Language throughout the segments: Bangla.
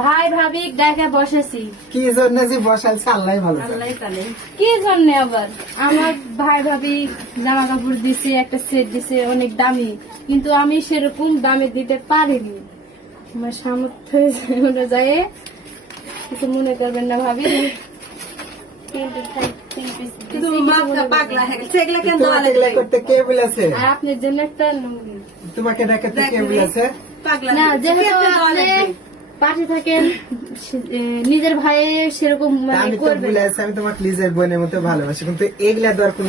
ভাই ভাবি ডাকে বসেছি। কি জন্য যে বসাইছে আল্লাহ ভালো জানে। আল্লাহ জানে কি জন্য আবার। আমার ভাই ভাবি জামা কাপড় দিছে, একটা সেট দিছে অনেক দামি, কিন্তু আমি সেরকম দামে দিতে পারিনি। আমার সামর্থ্য অনুযায়ী কিছু মনে করবেন না ভাবি। তোমাকে এগুলা করতে কে বলেছে? আর আপনার জন্য একটা লুঙ্গি। তোমাকে ডাকাতে কে বলেছে? না, যেহেতু আপনি পাশে থাকেন, নিজের ভাই সেরকম মানে আমি তো করবেন। বলেছি আমি তোমাকে নিজের বোনের মতো ভালোবাসি, কিন্তু এগুলা দেওয়ার কোনো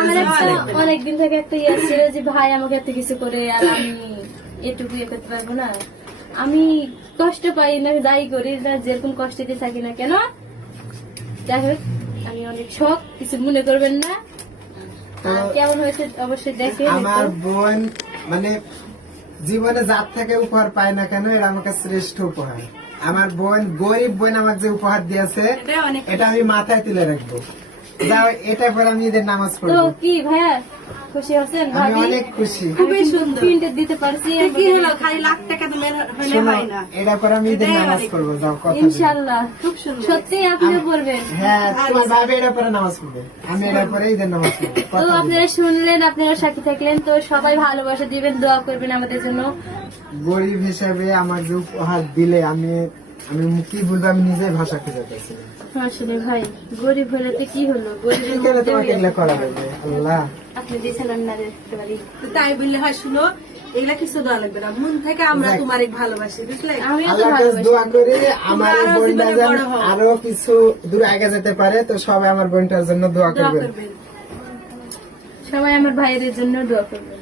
আমার একটা অনেকদিন থেকে একটা ইয়ে ছিল যে ভাই আমাকে এত কিছু করে আর আমি এটুকু ইয়ে করতে পারবো না। আমি কষ্ট পাই না, যাই করি না, যেরকম কষ্টে থাকি না কেন, যাই হোক আমি অনেক শখ, কিছু মনে করবেন না। আর কেমন হয়েছে অবশ্যই দেখে। আমার বোন মানে জীবনে যার থেকে উপহার পায় না কেন, এটা আমাকে শ্রেষ্ঠ উপহার। আমার বোন, গরিব বোন আমাকে যে উপহার দিয়েছে এটা আমি মাথায় তুলে রাখবো। যাও, এটা পরে আমি ঈদের নামাজ তো পড়বো। কি ভাইয়া খুশি হচ্ছেন? আমি অনেক খুশি। খুবই সুন্দর প্রিন্টের দিতে পারছি। কি হলো, খালি লাখ টাকা দিলে হলে শোনো, হয় না। এটা পরে আমি ঈদের নামাজ পড়বো। যাও, কথা দিলাম। ইনশাআল্লাহ খুব সুন্দর। সত্যি আপনিও পড়বেন। হ্যাঁ, তোমার ভাবে এটা পরে নামাজ পড়বে, আমি এটা পরে ঈদের নামাজ পড়বো। তো কথা দিলাম। আপনারা শুনলেন, আপনারা সাথে থাকলেন, তো সবাই ভালোবাসা দিবেন, দোয়া করবেন আমাদের জন্য। গরিব হিসাবে আমার যে উপহার দিলে আমি আমি কি বলবো, আমি নিজে ভাষা খুঁজে পাচ্ছি না। আসলে ভাই গরিব হলে তো কি হলো, গরিবের কি করে তোমাকে মধ্যে এগুলা করা হবে? আল্লাহ, আপনি দিয়েছিলেন না রে বাড়ি। তো তাই বললে হয়, শুনো এগুলা কিছু দেওয়া লাগবে না, মন থেকে আমরা তোমার ভালোবাসি, বুঝলে? আমি তো আল্লাহর কাছে ভালোবাসি। দোয়া করি আমার এই আরো বোনটা জীবনে যেন বড় হও। আরো কিছু দূর আগে যেতে পারে, তো সবাই আমার বোনটার জন্য দোয়া দোয়া করবেন। করবেন। সবাই আমার ভাইয়ের জন্য দোয়া করবেন।